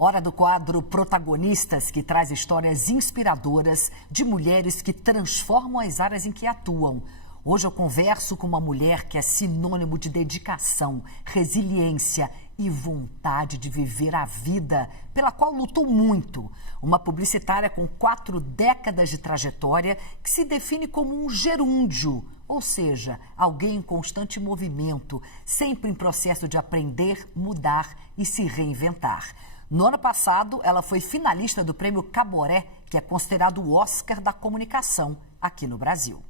Hora do quadro Protagonistas, que traz histórias inspiradoras de mulheres que transformam as áreas em que atuam. Hoje eu converso com uma mulher que é sinônimo de dedicação, resiliência e vontade de viver a vida, pela qual lutou muito. Uma publicitária com 4 décadas de trajetória que se define como um gerúndio, ou seja, alguém em constante movimento, sempre em processo de aprender, mudar e se reinventar. No ano passado, ela foi finalista do Prêmio Caboré, que é considerado o Oscar da comunicação aqui no Brasil.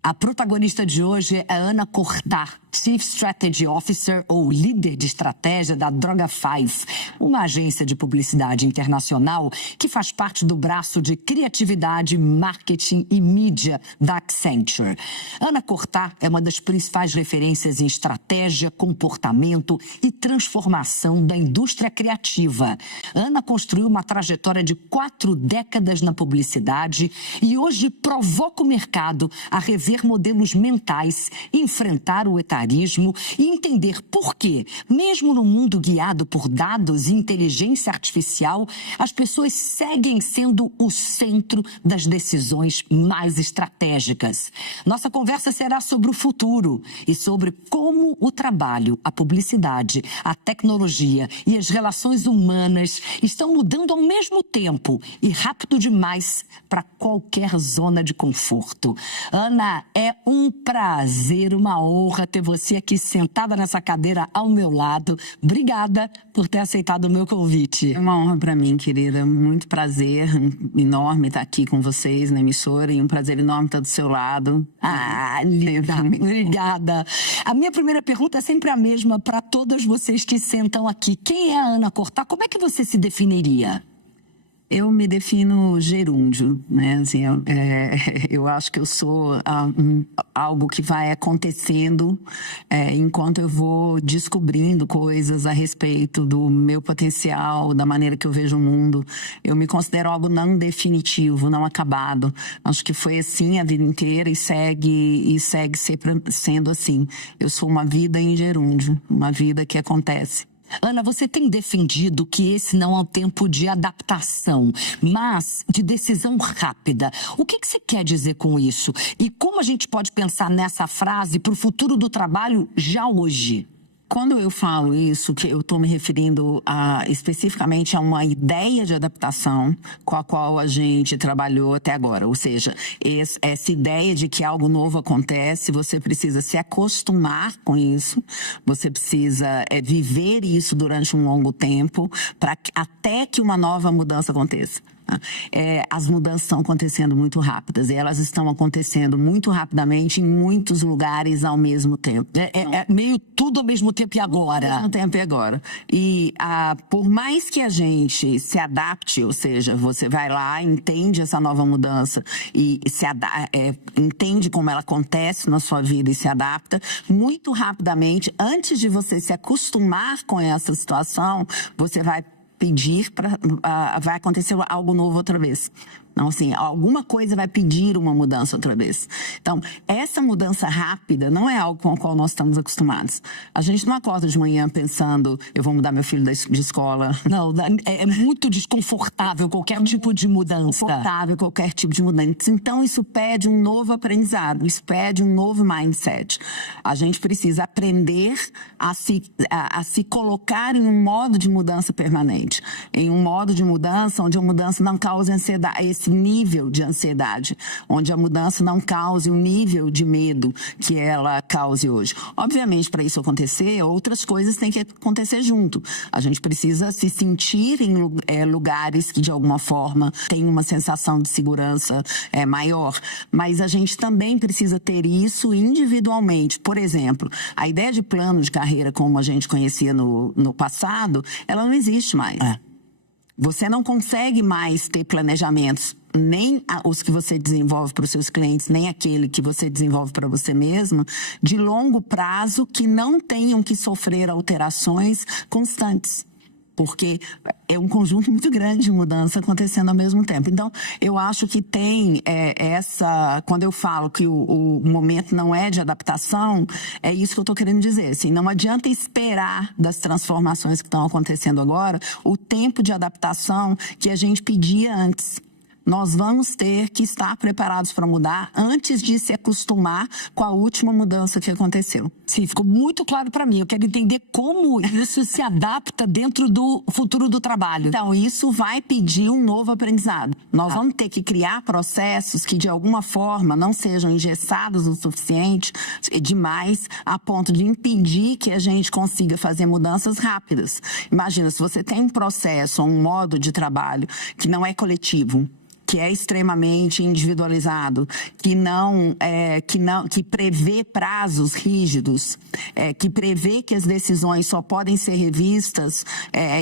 A protagonista de hoje é Ana Cortá, Chief Strategy Officer ou líder de estratégia da Droga5, uma agência de publicidade internacional que faz parte do braço de criatividade, marketing e mídia da Accenture. Ana Cortá é uma das principais referências em estratégia, comportamento e transformação da indústria criativa. Ana construiu uma trajetória de 4 décadas na publicidade e hoje provoca o mercado a rever modelos mentais, enfrentar o etarismo e entender por que, mesmo no mundo guiado por dados e inteligência artificial, as pessoas seguem sendo o centro das decisões mais estratégicas. Nossa conversa será sobre o futuro e sobre como o trabalho, a publicidade, a tecnologia e as relações humanas estão mudando ao mesmo tempo e rápido demais para qualquer zona de conforto. Ana, é um prazer, uma honra ter você aqui sentada nessa cadeira ao meu lado. Obrigada por ter aceitado o meu convite. É uma honra para mim, querida. Muito prazer enorme estar aqui com vocês na emissora e um prazer enorme estar do seu lado. Linda. Obrigada. A minha primeira pergunta é sempre a mesma para todas vocês que sentam aqui. Quem é a Ana Cortá? Como é que você se definiria? Eu me defino gerúndio, né? Assim, eu acho que eu sou algo que vai acontecendo enquanto eu vou descobrindo coisas a respeito do meu potencial, da maneira que eu vejo o mundo. Eu me considero algo não definitivo, não acabado. Acho que foi assim a vida inteira e segue sempre sendo assim. Eu sou uma vida em gerúndio, uma vida que acontece. Ana, você tem defendido que esse não é um tempo de adaptação, mas de decisão rápida. O que você quer dizer com isso? E como a gente pode pensar nessa frase para o futuro do trabalho já hoje? Quando eu falo isso, que eu estou me referindo especificamente a uma ideia de adaptação com a qual a gente trabalhou até agora. Ou seja, essa ideia de que algo novo acontece, você precisa se acostumar com isso, você precisa viver isso durante um longo tempo, até que uma nova mudança aconteça. As mudanças estão acontecendo muito rápidas e elas estão acontecendo muito rapidamente em muitos lugares ao mesmo tempo. Meio tudo ao mesmo tempo e agora. Ao mesmo tempo e agora. E por mais que a gente se adapte, ou seja, você vai lá, entende essa nova mudança e entende como ela acontece na sua vida e se adapta, muito rapidamente, antes de você se acostumar com essa situação, você vai vai acontecer algo novo outra vez. Então, assim, alguma coisa vai pedir uma mudança outra vez. Então, essa mudança rápida não é algo com o qual nós estamos acostumados. A gente não acorda de manhã pensando, eu vou mudar meu filho de escola. Não, é muito desconfortável qualquer tipo de mudança. Qualquer tipo de mudança. Então, isso pede um novo aprendizado, isso pede um novo mindset. A gente precisa aprender a se colocar em um modo de mudança permanente. Em um modo de mudança onde a mudança não cause ansiedade, esse nível de ansiedade, onde a mudança não cause o nível de medo que ela cause hoje. Obviamente, para isso acontecer, outras coisas têm que acontecer junto. A gente precisa se sentir em lugares que, de alguma forma, têm uma sensação de segurança maior. Mas a gente também precisa ter isso individualmente. Por exemplo, a ideia de plano de carreira, como a gente conhecia no passado, ela não existe mais. Você não consegue mais ter planejamentos, nem os que você desenvolve para os seus clientes, nem aquele que você desenvolve para você mesmo, de longo prazo, que não tenham que sofrer alterações constantes. porque é um conjunto muito grande de mudanças acontecendo ao mesmo tempo. Então, eu acho que tem quando eu falo que o momento não é de adaptação, é isso que eu estou querendo dizer. Assim, não adianta esperar das transformações que estão acontecendo agora o tempo de adaptação que a gente pedia antes. Nós vamos ter que estar preparados para mudar antes de se acostumar com a última mudança que aconteceu. Sim, ficou muito claro para mim. Eu quero entender como isso se adapta dentro do futuro do trabalho. Então, isso vai pedir um novo aprendizado. Nós vamos ter que criar processos que, de alguma forma, não sejam engessados o suficiente, demais, a ponto de impedir que a gente consiga fazer mudanças rápidas. Imagina, se você tem um processo, um modo de trabalho que não é coletivo, que é extremamente individualizado, que prevê prazos rígidos, que prevê que as decisões só podem ser revistas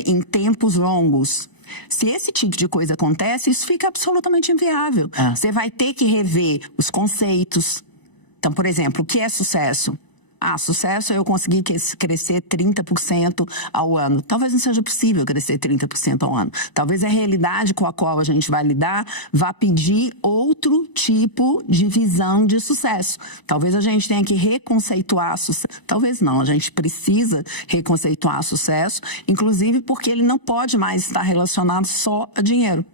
em tempos longos. Se esse tipo de coisa acontece, isso fica absolutamente inviável. Você vai ter que rever os conceitos. Então, por exemplo, o que é sucesso? Sucesso é eu conseguir crescer 30% ao ano. Talvez não seja possível crescer 30% ao ano. Talvez a realidade com a qual a gente vai lidar vá pedir outro tipo de visão de sucesso. Talvez a gente tenha que reconceituar sucesso. Talvez não, a gente precisa reconceituar sucesso, inclusive porque ele não pode mais estar relacionado só a dinheiro.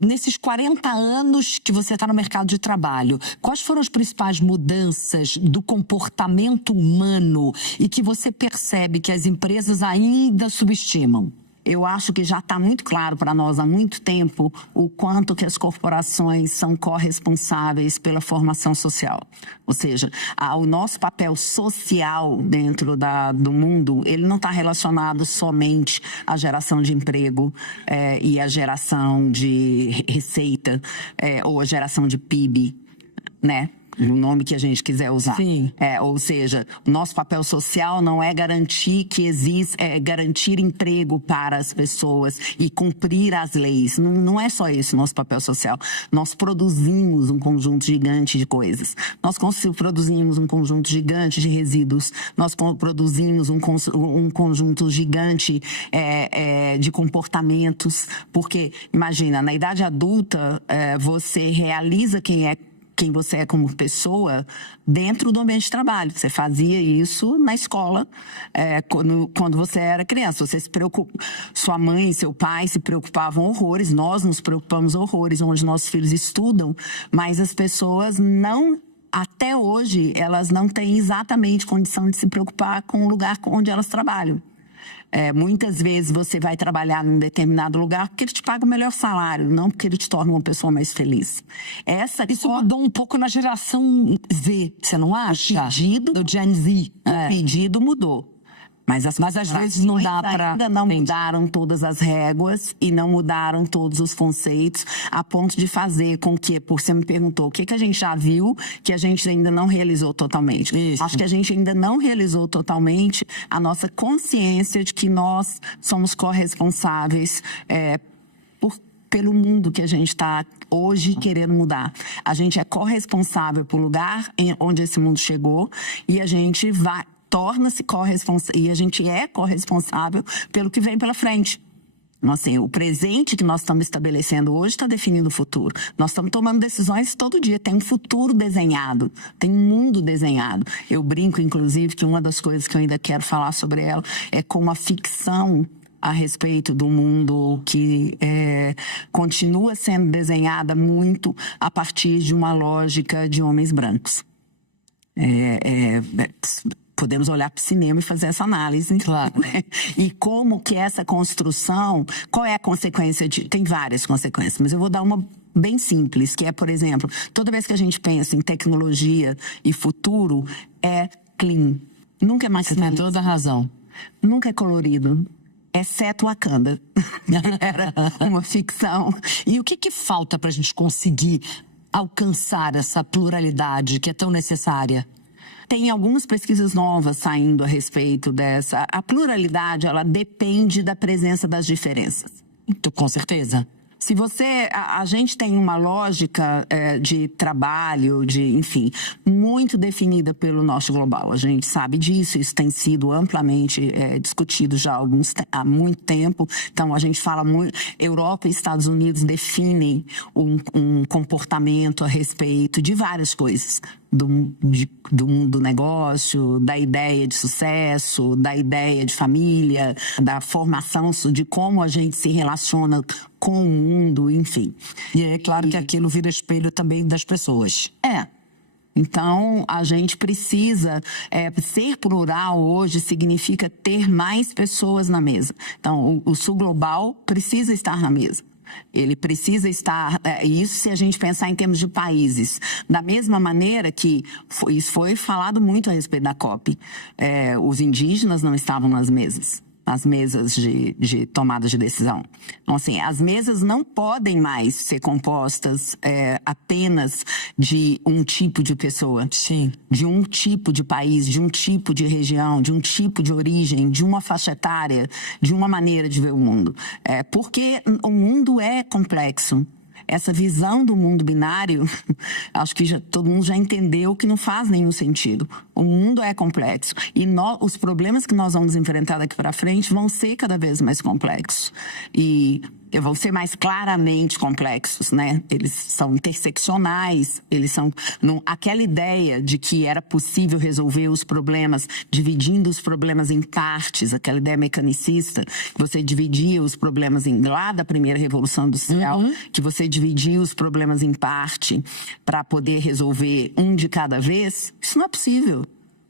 Nesses 40 anos que você está no mercado de trabalho, quais foram as principais mudanças do comportamento humano e que você percebe que as empresas ainda subestimam? Eu acho que já está muito claro para nós há muito tempo o quanto que as corporações são corresponsáveis pela formação social. Ou seja, o nosso papel social dentro do mundo, ele não está relacionado somente à geração de emprego e à geração de receita ou à geração de PIB, né? O nome que a gente quiser usar. Sim. Ou seja, o nosso papel social não é garantir garantir emprego para as pessoas e cumprir as leis. Não é só esse o nosso papel social. Nós produzimos um conjunto gigante de coisas. Nós produzimos um conjunto gigante de resíduos. Nós produzimos um conjunto gigante de comportamentos. Porque, imagina, na idade adulta, você realiza quem você é como pessoa dentro do ambiente de trabalho. Você fazia isso na escola quando você era criança. Você se preocupa, sua mãe e seu pai se preocupavam horrores, nós nos preocupamos horrores onde nossos filhos estudam, mas as pessoas até hoje, elas não têm exatamente condição de se preocupar com o lugar onde elas trabalham. Muitas vezes você vai trabalhar em determinado lugar porque ele te paga o melhor salário, não porque ele te torna uma pessoa mais feliz. Isso mudou um pouco na geração Z, você não acha? O pedido do Gen Z. O pedido mudou. Mas às vezes não dá para... ainda não mudaram todas as réguas e não mudaram todos os conceitos a ponto de fazer com que, você me perguntou, o que a gente já viu que a gente ainda não realizou totalmente? Isso. Acho que a gente ainda não realizou totalmente a nossa consciência de que nós somos corresponsáveis pelo mundo que a gente está hoje querendo mudar. A gente é corresponsável pelo lugar onde esse mundo chegou e a gente torna-se corresponsável, e a gente é corresponsável pelo que vem pela frente. Assim, o presente que nós estamos estabelecendo hoje está definindo o futuro. Nós estamos tomando decisões todo dia. Tem um futuro desenhado, tem um mundo desenhado. Eu brinco, inclusive, que uma das coisas que eu ainda quero falar sobre ela é como a ficção a respeito do mundo que continua sendo desenhada muito a partir de uma lógica de homens brancos. Podemos olhar para o cinema e fazer essa análise. Claro. E como que essa construção, qual é a consequência tem várias consequências, mas eu vou dar uma bem simples, que é, por exemplo, toda vez que a gente pensa em tecnologia e futuro, é clean. Nunca é mais clean. Você tem toda a razão. Nunca é colorido. Exceto Wakanda. Era uma ficção. E o que falta para a gente conseguir alcançar essa pluralidade que é tão necessária? Tem algumas pesquisas novas saindo a respeito dessa. A pluralidade, ela depende da presença das diferenças. Com certeza. Se você... A gente tem uma lógica de trabalho, enfim, muito definida pelo Norte Global. A gente sabe disso, isso tem sido amplamente discutido já há muito tempo. Então, a gente fala muito... Europa e Estados Unidos definem um comportamento a respeito de várias coisas. Do mundo do negócio, da ideia de sucesso, da ideia de família, da formação, de como a gente se relaciona com o mundo, enfim. E é claro que aquilo vira espelho também das pessoas. Então, a gente precisa... ser plural hoje significa ter mais pessoas na mesa. Então, o Sul Global precisa estar na mesa. Ele precisa estar... isso se a gente pensar em termos de países. Da mesma maneira que isso foi falado muito a respeito da COP. Os indígenas não estavam nas mesas de tomada de decisão. Então, assim, as mesas não podem mais ser compostas apenas de um tipo de pessoa. Sim. De um tipo de país, de um tipo de região, de um tipo de origem, de uma faixa etária, de uma maneira de ver o mundo. Porque o mundo é complexo. Essa visão do mundo binário, acho que todo mundo já entendeu que não faz nenhum sentido. O mundo é complexo e os problemas que nós vamos enfrentar daqui para frente vão ser cada vez mais complexos e vão ser mais claramente complexos, né? Eles são interseccionais, eles são... aquela ideia de que era possível resolver os problemas dividindo os problemas em partes, aquela ideia mecanicista, que você dividia os problemas lá da primeira Revolução Industrial, que você dividia os problemas em parte para poder resolver um de cada vez, isso não é possível.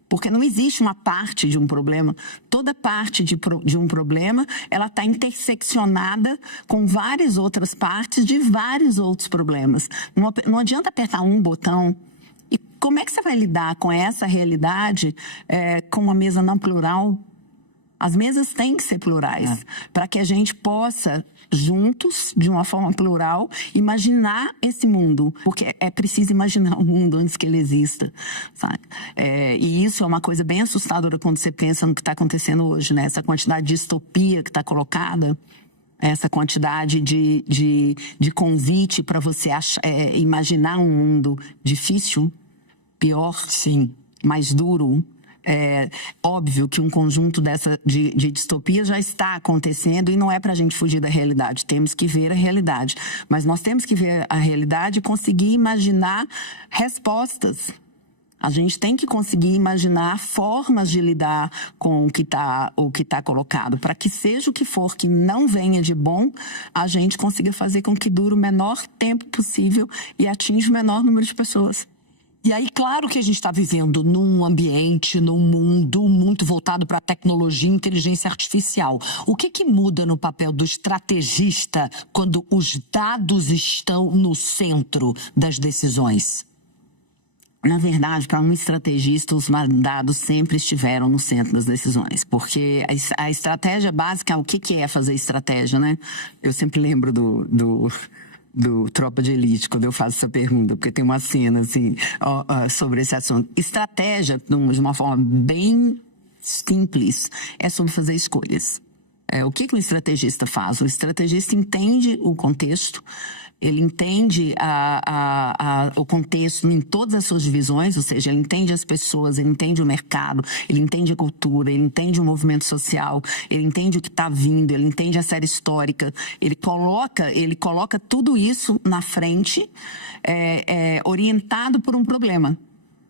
Porque não existe uma parte de um problema. Toda parte de um problema, ela está interseccionada com várias outras partes de vários outros problemas. Não adianta apertar um botão. E como é que você vai lidar com essa realidade com uma mesa não plural? As mesas têm que ser plurais, para que a gente possa, juntos, de uma forma plural, imaginar esse mundo. Porque é preciso imaginar o mundo antes que ele exista, sabe? E isso é uma coisa bem assustadora quando você pensa no que está acontecendo hoje, né? Essa quantidade de distopia que está colocada, essa quantidade de convite para você imaginar um mundo difícil, pior, sim, mais duro. Óbvio que um conjunto de distopia já está acontecendo e não é para a gente fugir da realidade. Temos que ver a realidade. Mas nós temos que ver a realidade e conseguir imaginar respostas. A gente tem que conseguir imaginar formas de lidar com o que tá colocado, para que seja o que for que não venha de bom, a gente consiga fazer com que dure o menor tempo possível e atinja o menor número de pessoas. E aí, claro que a gente está vivendo num ambiente, num mundo muito voltado para a tecnologia e inteligência artificial. O que muda no papel do estrategista quando os dados estão no centro das decisões? Na verdade, para um estrategista, os dados sempre estiveram no centro das decisões. Porque a estratégia básica, o que é fazer estratégia, né? Eu sempre lembro do Tropa de Elite, quando eu faço essa pergunta, porque tem uma cena assim, sobre esse assunto. Estratégia, de uma forma bem simples, é sobre fazer escolhas. O que um estrategista faz? O estrategista entende o contexto, ele entende o contexto em todas as suas divisões, ou seja, ele entende as pessoas, ele entende o mercado, ele entende a cultura, ele entende o movimento social, ele entende o que está vindo, ele entende a série histórica, ele coloca tudo isso na frente, orientado por um problema.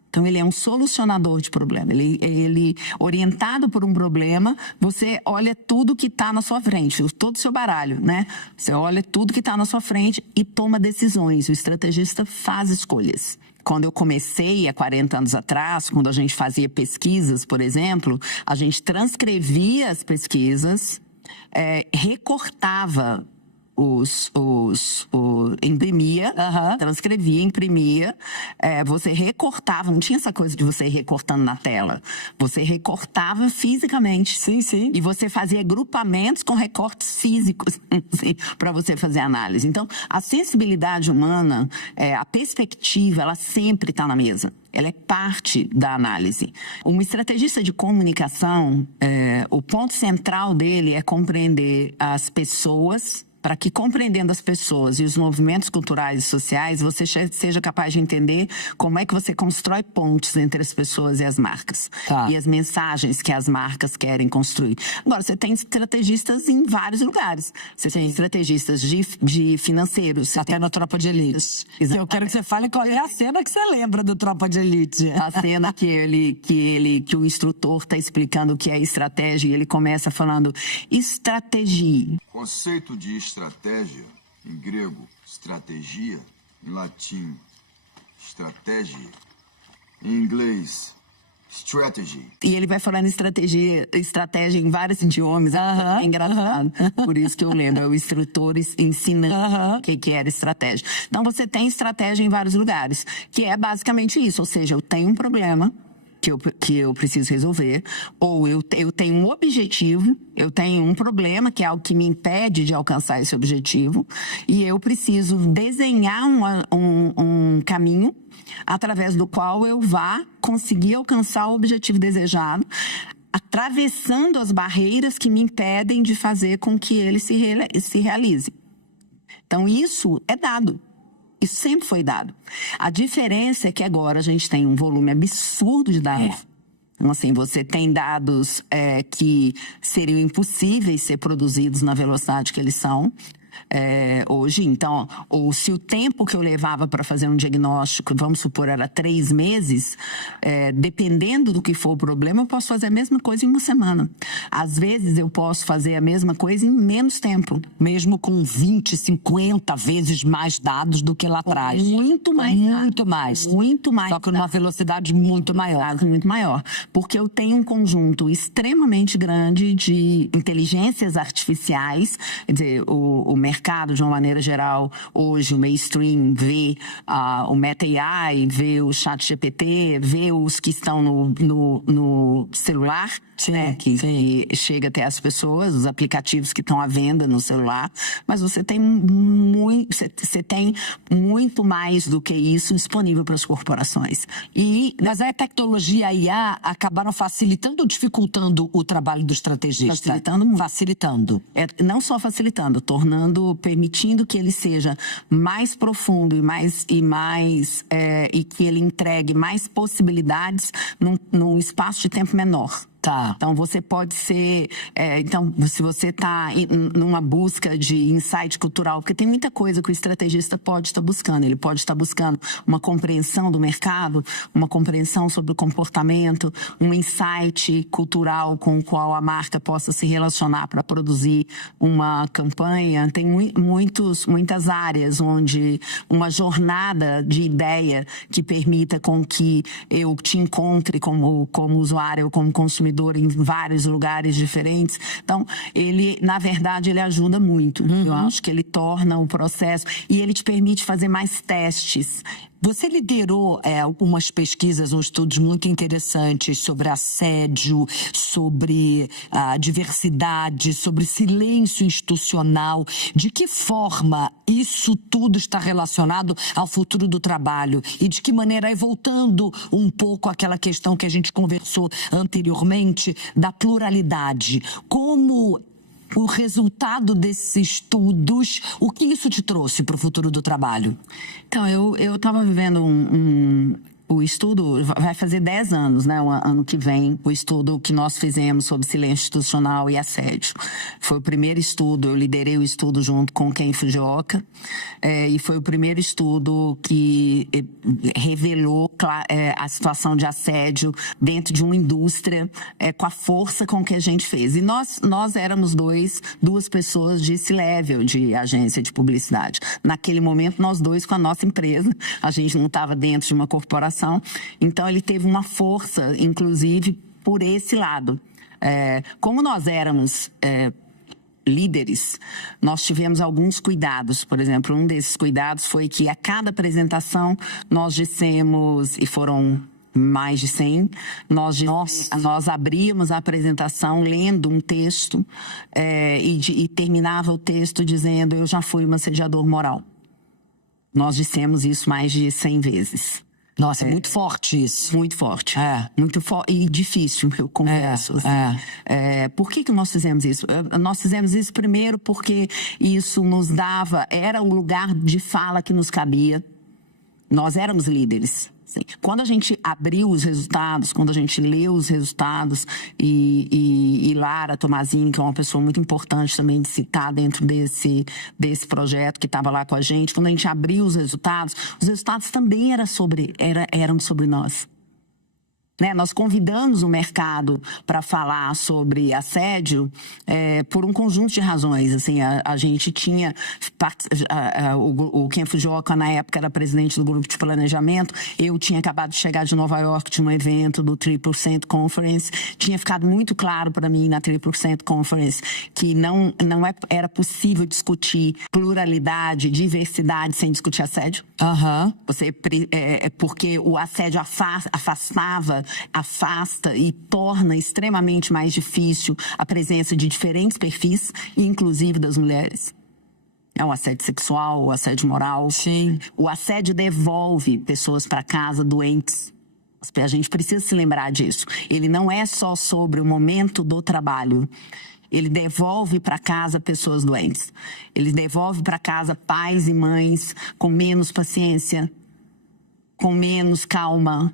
Então, ele é um solucionador de problema. Ele orientado por um problema, você olha tudo que está na sua frente, todo o seu baralho, né? Você olha tudo que está na sua frente e toma decisões. O estrategista faz escolhas. Quando eu comecei, há 40 anos atrás, quando a gente fazia pesquisas, por exemplo, a gente transcrevia as pesquisas, recortava imprimia, transcrevia, imprimia, você recortava, não tinha essa coisa de você ir recortando na tela, você recortava fisicamente. Sim, sim. E você fazia agrupamentos com recortes físicos para você fazer análise. Então, a sensibilidade humana, a perspectiva, ela sempre está na mesa. Ela é parte da análise. Um estrategista de comunicação, o ponto central dele é compreender as pessoas, para que, compreendendo as pessoas e os movimentos culturais e sociais, você seja capaz de entender como é que você constrói pontes entre as pessoas e as marcas. Tá. E as mensagens que as marcas querem construir. Agora, você tem estrategistas em vários lugares. Você tem estrategistas de financeiros. Até no Tropa de Elite. Eu quero que você fale qual é a cena que você lembra do Tropa de Elite. A cena que o instrutor está explicando o que é estratégia e ele começa falando estratégia. O conceito de estratégia, em grego, estratégia, em latim, estratégia, em inglês, strategy. E ele vai falando estratégia em vários idiomas. É engraçado. Por isso que eu lembro. É o instrutor ensinando o que era estratégia. Então, você tem estratégia em vários lugares, que é basicamente isso. Ou seja, eu tenho um problema que eu preciso resolver, ou eu tenho um objetivo, eu tenho um problema, que é algo que me impede de alcançar esse objetivo, e eu preciso desenhar um caminho através do qual eu vá conseguir alcançar o objetivo desejado, atravessando as barreiras que me impedem de fazer com que ele se realize. Então, isso é dado. Isso sempre foi dado. A diferença é que agora a gente tem um volume absurdo de dados. Então, assim, você tem dados que seriam impossíveis ser produzidos na velocidade que eles são hoje. Então, ou se o tempo que eu levava para fazer um diagnóstico, vamos supor, era 3 meses, dependendo do que for o problema, eu posso fazer a mesma coisa em uma semana. Às vezes, eu posso fazer a mesma coisa em menos tempo. Mesmo com 20, 50 vezes mais dados do que lá atrás. Muito mais. Muito mais. Muito mais. Só que numa velocidade muito maior. Muito maior. Porque eu tenho um conjunto extremamente grande de inteligências artificiais. Quer dizer, o mercado, de uma maneira geral, hoje, o mainstream vê o Meta AI, vê o ChatGPT, vê os que estão no celular, que chega até as pessoas, os aplicativos que estão à venda no celular, mas você tem muito mais do que isso disponível para as corporações. Mas a tecnologia e a IA acabaram facilitando ou dificultando o trabalho do estrategista? Facilitando muito. Facilitando. Não só facilitando, permitindo que ele seja mais profundo e que ele entregue mais possibilidades num espaço de tempo menor. Tá. Então, você pode ser... se você está numa busca de insight cultural, porque tem muita coisa que o estrategista pode estar buscando. Ele pode estar buscando uma compreensão do mercado, uma compreensão sobre o comportamento, um insight cultural com o qual a marca possa se relacionar para produzir uma campanha. Tem muitas áreas onde uma jornada de ideia que permita com que eu te encontre como usuário ou como consumidor em vários lugares diferentes. Então, na verdade, ele ajuda muito. Eu acho que ele torna o processo e ele te permite fazer mais testes. Você liderou algumas pesquisas, estudos muito interessantes sobre assédio, sobre diversidade, sobre silêncio institucional. De que forma isso tudo está relacionado ao futuro do trabalho? E de que maneira, aí voltando um pouco àquela questão que a gente conversou anteriormente, da pluralidade. Como o resultado desses estudos, o que isso te trouxe para o futuro do trabalho? Então, eu estava vivendo o estudo, vai fazer 10 anos, né, o ano que vem, o estudo que nós fizemos sobre silêncio institucional e assédio. Foi o primeiro estudo, eu liderei o estudo junto com Ken Fujioka, e foi o primeiro estudo que revelou a situação de assédio dentro de uma indústria, com a força com que a gente fez. E nós éramos duas pessoas de C-level, de agência de publicidade. Naquele momento, nós dois com a nossa empresa, a gente não estava dentro de uma corporação. Então, ele teve uma força, inclusive, por esse lado. Como nós éramos líderes, nós tivemos alguns cuidados. Por exemplo, um desses cuidados foi que a cada apresentação nós dissemos, e foram mais de 100, nós abríamos a apresentação lendo um texto e terminava o texto dizendo: eu já fui um assediador moral. Nós dissemos isso mais de 100 vezes. Nossa, é muito forte isso. Muito forte. É. Muito forte e difícil, eu confesso. Por que nós fizemos isso? Nós fizemos isso primeiro porque isso nos dava, era o lugar de fala que nos cabia. Nós éramos líderes. Sim. Quando a gente abriu os resultados, quando a gente leu os resultados, e Lara Tomazini, que é uma pessoa muito importante também de citar dentro desse projeto que estava lá com a gente, quando a gente abriu os resultados também eram sobre nós. Né? Nós convidamos o mercado para falar sobre assédio por um conjunto de razões. Assim, a gente tinha... o Ken Fujioka, na época, era presidente do grupo de planejamento. Eu tinha acabado de chegar de Nova York, de um evento do 3% Conference. Tinha ficado muito claro para mim na 3% Conference que não era possível discutir pluralidade, diversidade sem discutir assédio. Porque o assédio afasta e torna extremamente mais difícil a presença de diferentes perfis, inclusive das mulheres. É o assédio sexual, o assédio moral. Sim. O assédio devolve pessoas para casa doentes. A gente precisa se lembrar disso. Ele não é só sobre o momento do trabalho. Ele devolve para casa pessoas doentes. Ele devolve para casa pais e mães com menos paciência, com menos calma.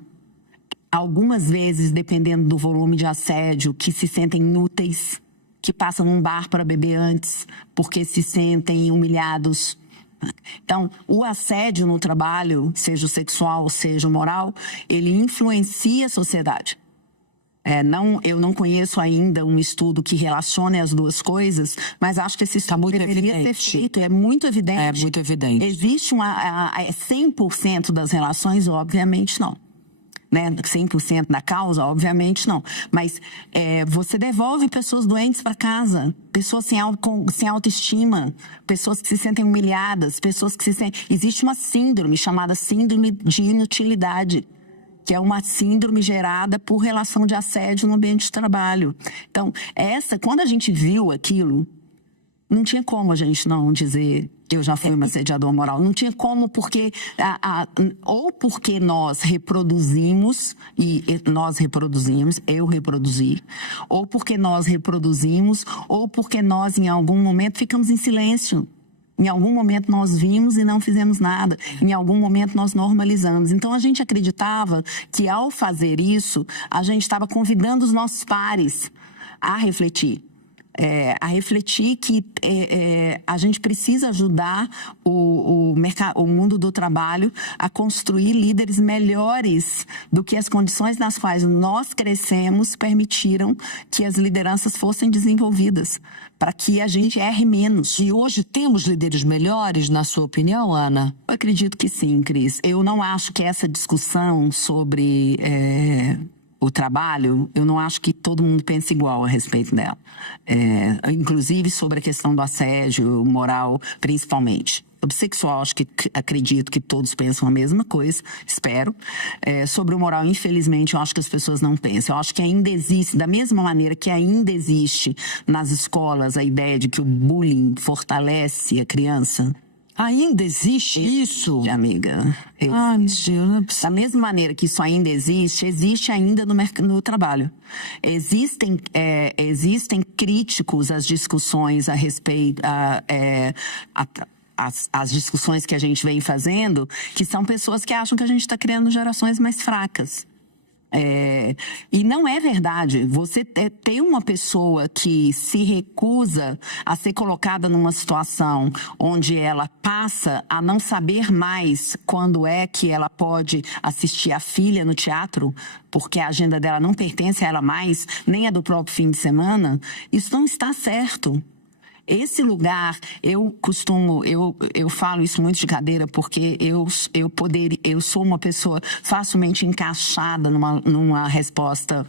Algumas vezes, dependendo do volume de assédio, que se sentem inúteis, que passam num bar para beber antes, porque se sentem humilhados. Então, o assédio no trabalho, seja o sexual, seja o moral, ele influencia a sociedade. Eu não conheço ainda um estudo que relacione as duas coisas, mas acho que esse estudo deveria ser feito. É muito evidente. É muito evidente. Existe 100% das relações? Obviamente não. Né? 100% da causa? Obviamente não. Mas você devolve pessoas doentes para casa, pessoas sem autoestima, pessoas que se sentem humilhadas, pessoas que se sentem... Existe uma síndrome chamada síndrome de inutilidade, que é uma síndrome gerada por relação de assédio no ambiente de trabalho. Então, quando a gente viu aquilo, não tinha como a gente não dizer... Eu já fui uma assediadora moral. Não tinha como, porque... ou porque nós reproduzimos, eu reproduzi, ou porque nós reproduzimos, ou porque nós, em algum momento, ficamos em silêncio. Em algum momento nós vimos e não fizemos nada. Em algum momento nós normalizamos. Então a gente acreditava que, ao fazer isso, a gente estava convidando os nossos pares a refletir. Que a gente precisa ajudar o mundo do trabalho a construir líderes melhores do que as condições nas quais nós crescemos permitiram que as lideranças fossem desenvolvidas, para que a gente erre menos. E hoje temos líderes melhores, na sua opinião, Ana? Eu acredito que sim, Cris. Eu não acho que essa discussão sobre... o trabalho, eu não acho que todo mundo pensa igual a respeito dela. Inclusive sobre a questão do assédio moral, principalmente. Sobre o sexual, acredito que todos pensam a mesma coisa, espero. Sobre o moral, infelizmente, eu acho que as pessoas não pensam. Eu acho que ainda existe, da mesma maneira que ainda existe nas escolas a ideia de que o bullying fortalece a criança. Ainda existe isso? Amiga. Da mesma maneira que isso ainda existe ainda no trabalho. Existem críticos às discussões a respeito... As discussões que a gente vem fazendo, que são pessoas que acham que a gente está criando gerações mais fracas. E não é verdade. Você tem uma pessoa que se recusa a ser colocada numa situação onde ela passa a não saber mais quando é que ela pode assistir a filha no teatro, porque a agenda dela não pertence a ela mais, nem a do próprio fim de semana. Isso não está certo. Esse lugar, eu falo isso muito de cadeira, porque eu sou uma pessoa facilmente encaixada numa resposta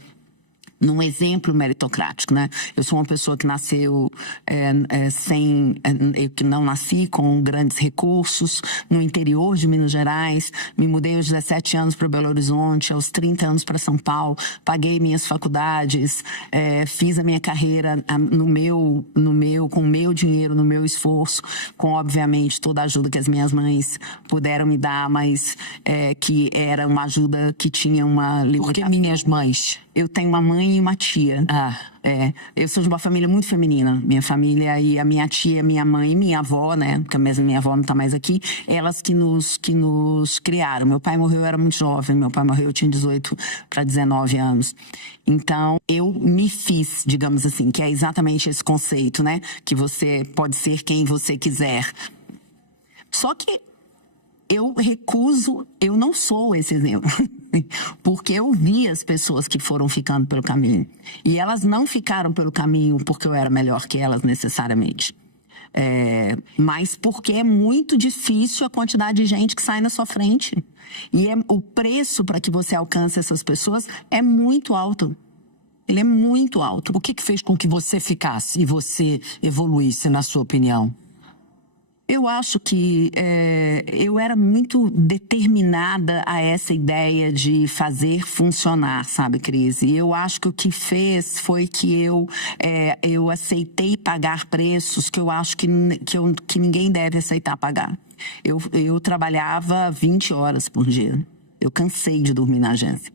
num exemplo meritocrático, né? Eu sou uma pessoa que nasceu que não nasci com grandes recursos, no interior de Minas Gerais, me mudei aos 17 anos para Belo Horizonte, aos 30 anos para São Paulo, paguei minhas faculdades, fiz a minha carreira com o meu dinheiro, no meu esforço, com, obviamente, toda a ajuda que as minhas mães puderam me dar, mas que era uma ajuda que tinha uma limitação. Por que minhas mães? Eu tenho uma mãe e uma tia. Eu sou de uma família muito feminina. Minha família e a minha tia, minha mãe e minha avó, né? Porque mesmo minha avó não tá mais aqui. Elas que nos criaram. Meu pai morreu, eu era muito jovem. Meu pai morreu, eu tinha 18 para 19 anos. Então, eu me fiz, digamos assim, que é exatamente esse conceito, né? Que você pode ser quem você quiser. Só que eu recuso, eu não sou esse exemplo. Porque eu vi as pessoas que foram ficando pelo caminho. E elas não ficaram pelo caminho porque eu era melhor que elas necessariamente. Mas porque é muito difícil a quantidade de gente que sai na sua frente. E o preço para que você alcance essas pessoas é muito alto. Ele é muito alto. O que fez com que você ficasse e você evoluísse, na sua opinião? Eu acho que eu era muito determinada a essa ideia de fazer funcionar, sabe, Cris? E eu acho que o que fez foi que eu aceitei pagar preços que eu acho que ninguém deve aceitar pagar. Eu trabalhava 20 horas por dia. Eu cansei de dormir na agência.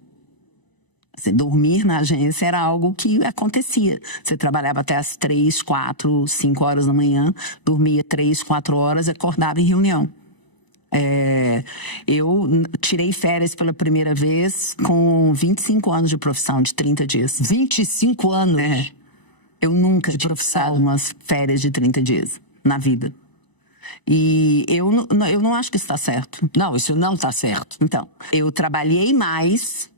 Assim, dormir na agência era algo que acontecia. Você trabalhava até as 3, 4, 5 horas da manhã, dormia 3, 4 horas e acordava em reunião. Eu tirei férias pela primeira vez com 25 anos de profissão, de 30 dias. 25 anos? Eu nunca tive umas férias de 30 dias na vida. E eu não acho que isso está certo. Não, isso não está certo. Então, eu trabalhei mais...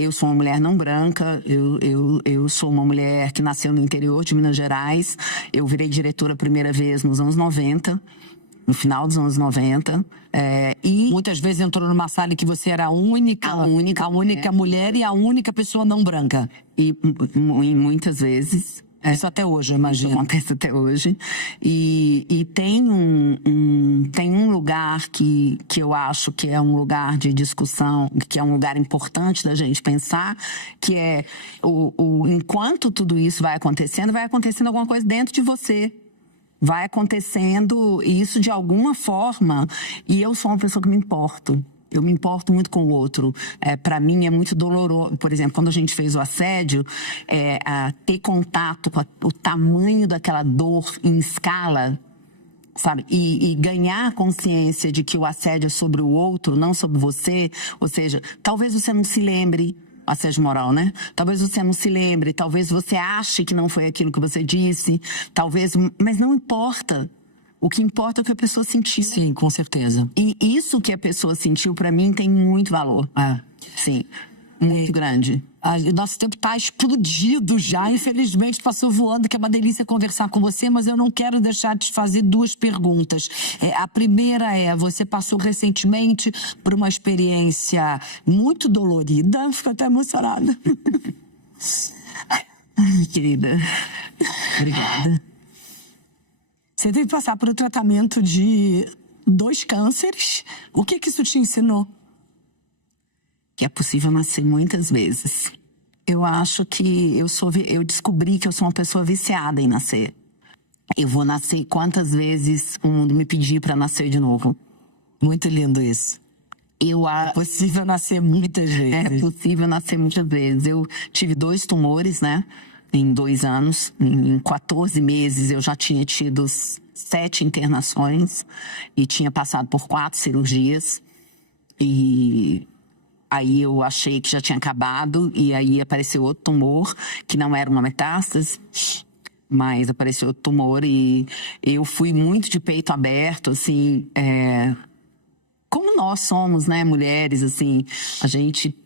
eu sou uma mulher não branca, eu sou uma mulher que nasceu no interior de Minas Gerais. Eu virei diretora a primeira vez nos anos 90, no final dos anos 90. E muitas vezes entrou numa sala em que você era a única mulher e a única pessoa não branca. E muitas vezes... Isso até hoje, eu imagino. Isso acontece até hoje. E tem um lugar que eu acho que é um lugar de discussão, que é um lugar importante da gente pensar, que é enquanto tudo isso vai acontecendo alguma coisa dentro de você. Vai acontecendo isso de alguma forma. E eu sou uma pessoa que me importo. Eu me importo muito com o outro. Para mim é muito doloroso. Por exemplo, quando a gente fez o assédio, ter contato com o tamanho daquela dor em escala, sabe? E ganhar consciência de que o assédio é sobre o outro, não sobre você. Ou seja, talvez você não se lembre, assédio moral, né? Talvez você não se lembre, talvez você ache que não foi aquilo que você disse, mas não importa. O que importa é o que a pessoa sentiu. Sim, com certeza. E isso que a pessoa sentiu, pra mim, tem muito valor. Sim, muito grande. O nosso tempo tá explodido já. Infelizmente, passou voando, que é uma delícia conversar com você, mas eu não quero deixar de te fazer 2 perguntas. A primeira você passou recentemente por uma experiência muito dolorida. Fico até emocionada. Ai, querida. Obrigada. Você teve que passar por um tratamento de 2 cânceres. O que isso te ensinou? Que é possível nascer muitas vezes. Eu acho que eu descobri que eu sou uma pessoa viciada em nascer. Eu vou nascer quantas vezes o mundo me pedir para nascer de novo. Muito lindo isso. É possível nascer muitas vezes. É possível nascer muitas vezes. Eu tive 2 tumores, né? Em 2 anos, em 14 meses, eu já tinha tido 7 internações e tinha passado por 4 cirurgias. E aí eu achei que já tinha acabado e aí apareceu outro tumor, que não era uma metástase, mas apareceu outro tumor e eu fui muito de peito aberto, assim, como nós somos, né, mulheres, assim, a gente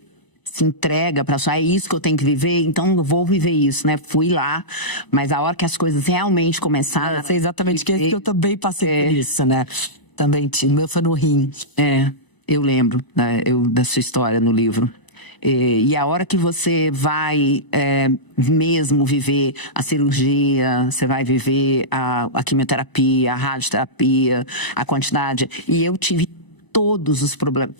se entrega para achar, é isso que eu tenho que viver, então eu vou viver isso, né? Fui lá, mas a hora que as coisas realmente começaram... É exatamente que eu também passei por isso, né? Também tinha, o meu foi no rim. Eu lembro da sua história no livro. E a hora que você vai mesmo viver a cirurgia, você vai viver a quimioterapia, a radioterapia, a quantidade. E eu tive todos os problemas,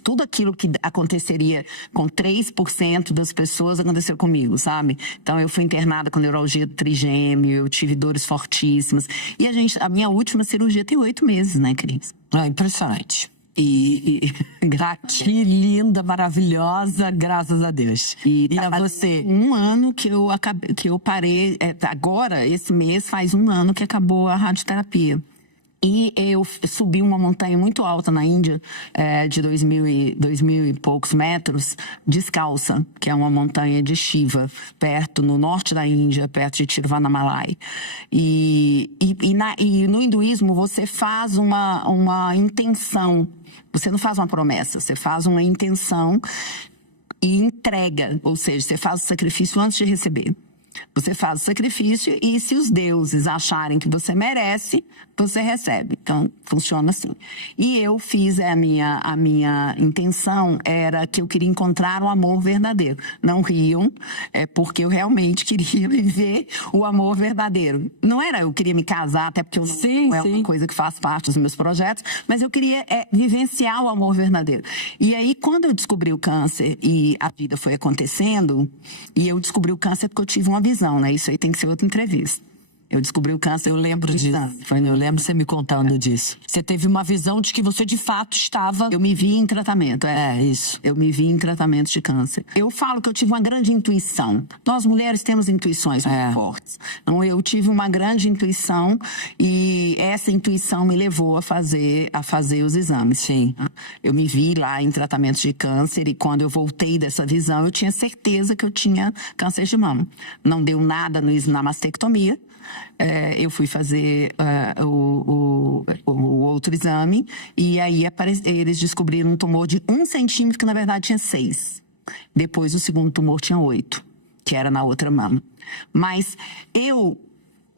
tudo aquilo que aconteceria com 3% das pessoas aconteceu comigo, sabe? Então eu fui internada com neuralgia do trigêmeo, eu tive dores fortíssimas. E a minha última cirurgia tem 8 meses, né, Cris? É impressionante. Que linda, maravilhosa, graças a Deus. E a você? Um ano que eu parei, agora, esse mês, faz um ano que acabou a radioterapia. E eu subi uma montanha muito alta na Índia, de 2.000 e poucos metros, descalça, que é uma montanha de Shiva, no norte da Índia, perto de Tiruvannamalai. E no hinduísmo você faz uma intenção, você não faz uma promessa, você faz uma intenção e entrega, ou seja, você faz o sacrifício antes de receber. Você faz o sacrifício e se os deuses acharem que você merece, você recebe. Então, funciona assim. E eu fiz a minha intenção era que eu queria encontrar o amor verdadeiro. Não riam, porque eu realmente queria viver o amor verdadeiro. Não era eu queria me casar, até porque não é uma coisa que faz parte dos meus projetos, mas eu queria vivenciar o amor verdadeiro. E aí, quando eu descobri o câncer e a vida foi acontecendo, e eu descobri o câncer porque eu tive uma visão, né? Isso aí tem que ser outra entrevista. Eu descobri o câncer. Eu lembro disso. Eu lembro você me contando disso. Você teve uma visão de que você de fato estava... Eu me vi em tratamento. Isso. Eu me vi em tratamento de câncer. Eu falo que eu tive uma grande intuição. Nós mulheres temos intuições muito fortes. Então eu tive uma grande intuição e essa intuição me levou a fazer os exames. Sim. Eu me vi lá em tratamento de câncer e quando eu voltei dessa visão eu tinha certeza que eu tinha câncer de mama. Não deu nada na mastectomia. Eu fui fazer o outro exame e aí eles descobriram um tumor de 1 centímetro que na verdade tinha 6. Depois o segundo tumor tinha 8, que era na outra mama. Mas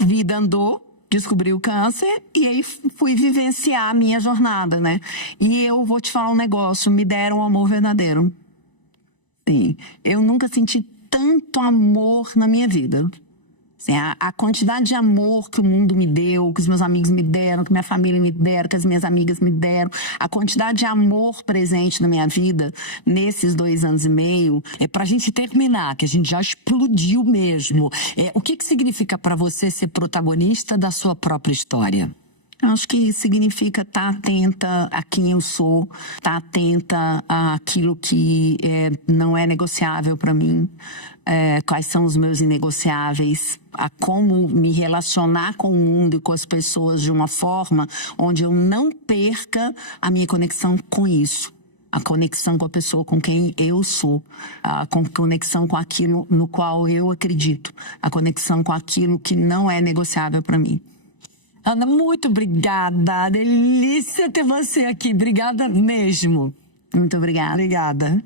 vida andou, descobri o câncer e aí fui vivenciar a minha jornada, né? E eu vou te falar um negócio, me deram um amor verdadeiro. Sim, eu nunca senti tanto amor na minha vida. Assim, a quantidade de amor que o mundo me deu, que os meus amigos me deram, que minha família me deram, que as minhas amigas me deram, a quantidade de amor presente na minha vida nesses 2 anos e meio. Pra gente terminar, que a gente já explodiu mesmo. O que significa pra você ser protagonista da sua própria história? Acho que significa estar atenta a quem eu sou, estar atenta àquilo que não é negociável para mim, quais são os meus inegociáveis, a como me relacionar com o mundo e com as pessoas de uma forma onde eu não perca a minha conexão com isso. A conexão com a pessoa com quem eu sou, a conexão com aquilo no qual eu acredito, a conexão com aquilo que não é negociável para mim. Ana, muito obrigada. Delícia ter você aqui. Obrigada mesmo. Muito obrigada. Obrigada.